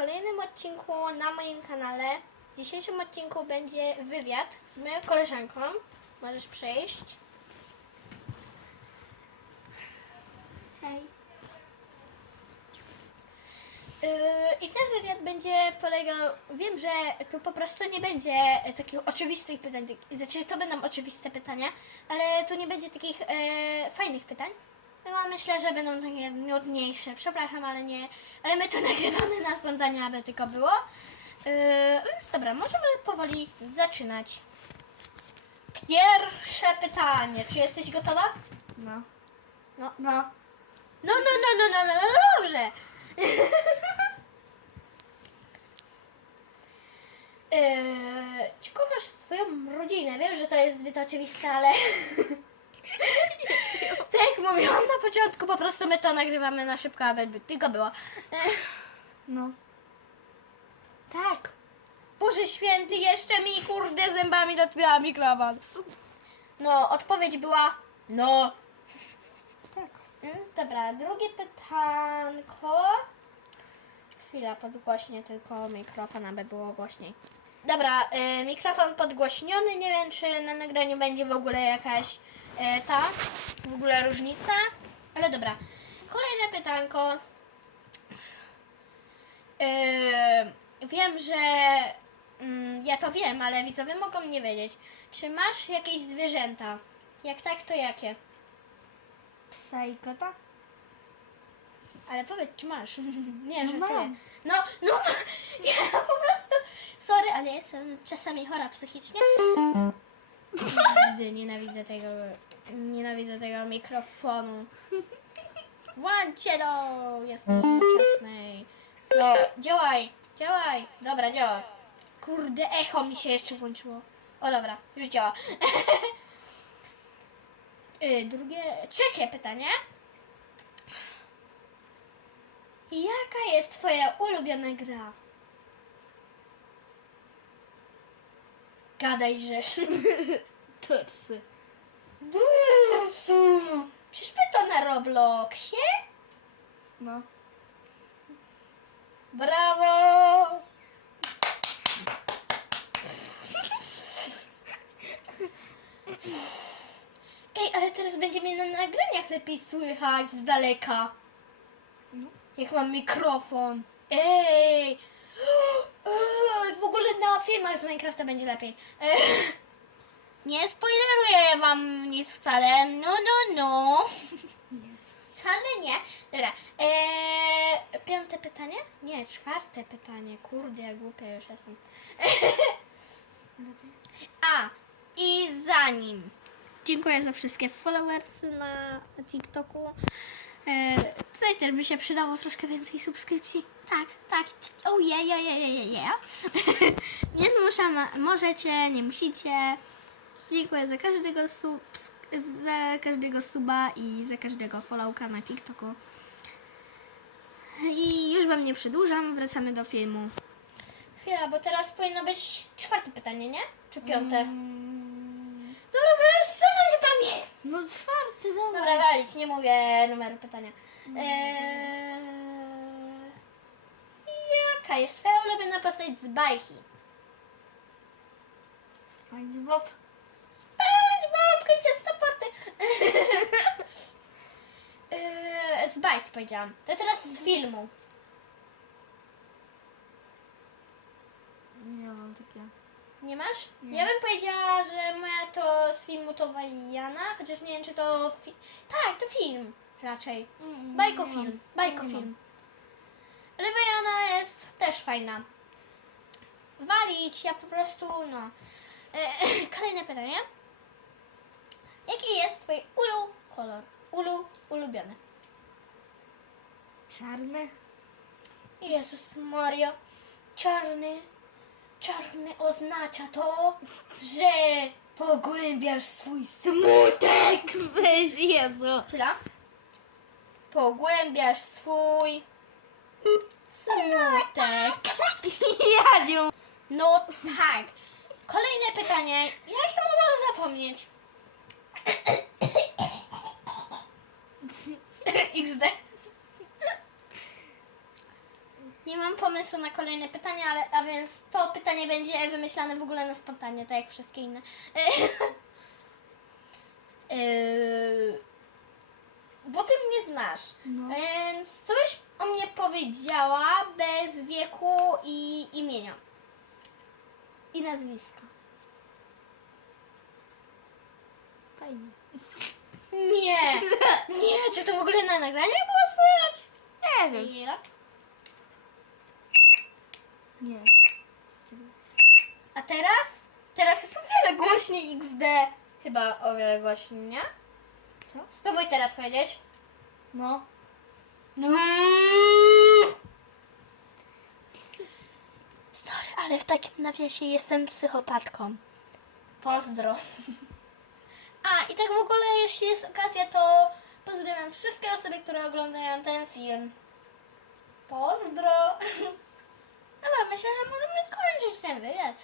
kolejnym odcinku na moim kanale. W dzisiejszym odcinku będzie wywiad z moją koleżanką. Możesz przejść. Hej. Yy, I ten wywiad będzie polegał. Wiem, że tu po prostu nie będzie takich oczywistych pytań. Znaczy, to będą oczywiste pytania, ale tu nie będzie takich e, fajnych pytań. No, myślę, że będą takie nudniejsze. Przepraszam, ale nie. Ale my to nagrywamy na spontanie, aby tylko było. Yy, więc dobra, możemy powoli zaczynać. Pierwsze pytanie. Czy jesteś gotowa? No. No, no. No, no, no, no, no, no, no dobrze. Eee, czy kochasz swoją rodzinę? Wiem, że to jest zbyt oczywiste, ale... mówiłam na początku, po prostu my to nagrywamy na szybko, aby tylko było. No. tak. Boże święty, jeszcze mi kurde zębami dotknęła mikrofon. No, odpowiedź była no. Tak. Więc dobra, drugie pytanko. Chwila, podgłośnię tylko mikrofon, aby było głośniej. Dobra, y, mikrofon podgłośniony. Nie wiem, czy na nagraniu będzie w ogóle jakaś ta, w ogóle różnica. Ale dobra. Kolejne pytanko. Y, wiem, że mm, ja to wiem, ale widzowie mogą nie wiedzieć. Czy masz jakieś zwierzęta? Jak tak, to jakie? Psa i kota? Ale powiedz, czy masz? Nie, No że ty. mam. No, no, ja po prostu. Sorry, ale jestem czasami chora psychicznie. Nigdy nienawidzę tego. Nienawidzę tego mikrofonu. Włączcie to! Jestem ciasnej. No, działaj, działaj. Dobra, działa. Kurde, echo mi się jeszcze włączyło. O dobra, już działa. Y, Drugie, trzecie pytanie. Jaka jest twoja ulubiona gra? Gadaj, żeż. Torsy. Przecież my to na Robloxie? No. Brawo! Ej, ale teraz będzie mnie na nagraniach lepiej słychać z daleka. No. Jak mam mikrofon. Ej! W ogóle na filmach z Minecrafta będzie lepiej. Ej. Nie spoileruję wam nic wcale. No, no, no. Wcale nie. Dobra. Eee, piąte pytanie? Nie, czwarte pytanie. Kurde, ja głupia już jestem. A, i zanim. Dziękuję za wszystkie followersy na TikToku. E, tutaj też by się przydało troszkę więcej subskrypcji. Tak, tak. O je, je, je, je, je. Nie zmuszam, możecie, nie musicie. Dziękuję za każdego sub, za każdego suba i za każdego followka na TikToku. I już wam nie przedłużam, wracamy do filmu. Chwila, bo teraz powinno być czwarte pytanie, nie? Czy piąte? Mm, Dobra, bo ja już sama nie pamiętam. no czwarty, nie mówię numeru pytania. Eee... Jaka jest twoja ulubiona postać z bajki? SpongeBob. SpongeBob, kończę stoporty. eee, z bajki powiedziałam. To teraz z filmu. Nie mam takiego. Nie masz? Nie. Ja bym powiedziała, że moja to z filmu to Wajana, chociaż nie wiem, czy to fi- Tak, to film raczej. Mm, Bajkofilm. nie mam. Bajkofilm. Ale Wajana jest też fajna. Walić, ja po prostu, no. E, kolejne pytanie. Jaki jest twój ulu kolor? Ulu ulubiony. Czarny. Jezus Maria. Czarny. Czarny oznacza to, że pogłębiasz swój smutek. Weź Jezu. Chwila. Pogłębiasz swój smutek. Ja nie No tak. Kolejne pytanie. Jak ja mogłam zapomnieć? XD. Nie mam pomysłu na kolejne pytania, ale, a więc to pytanie będzie wymyślane w ogóle na spontanie, tak jak wszystkie inne. Yy, bo ty mnie znasz, No. więc coś o mnie powiedziała bez wieku i imienia. I nazwiska. Fajnie. Nie! Nie, czy to w ogóle na nagraniu było słychać? Nie wiem. Nie. A teraz? Teraz jest o wiele głośniej XD. Chyba o wiele głośniej, nie? Co? Spróbuj teraz powiedzieć. No. No. Sorry, ale w takim nawiasie jestem psychopatką. Pozdro. A, i tak w ogóle, jeśli jest okazja, to pozdrawiam wszystkie osoby, które oglądają ten film. Pozdro. Dobra, myślę, że możemy skończyć ten wywiad.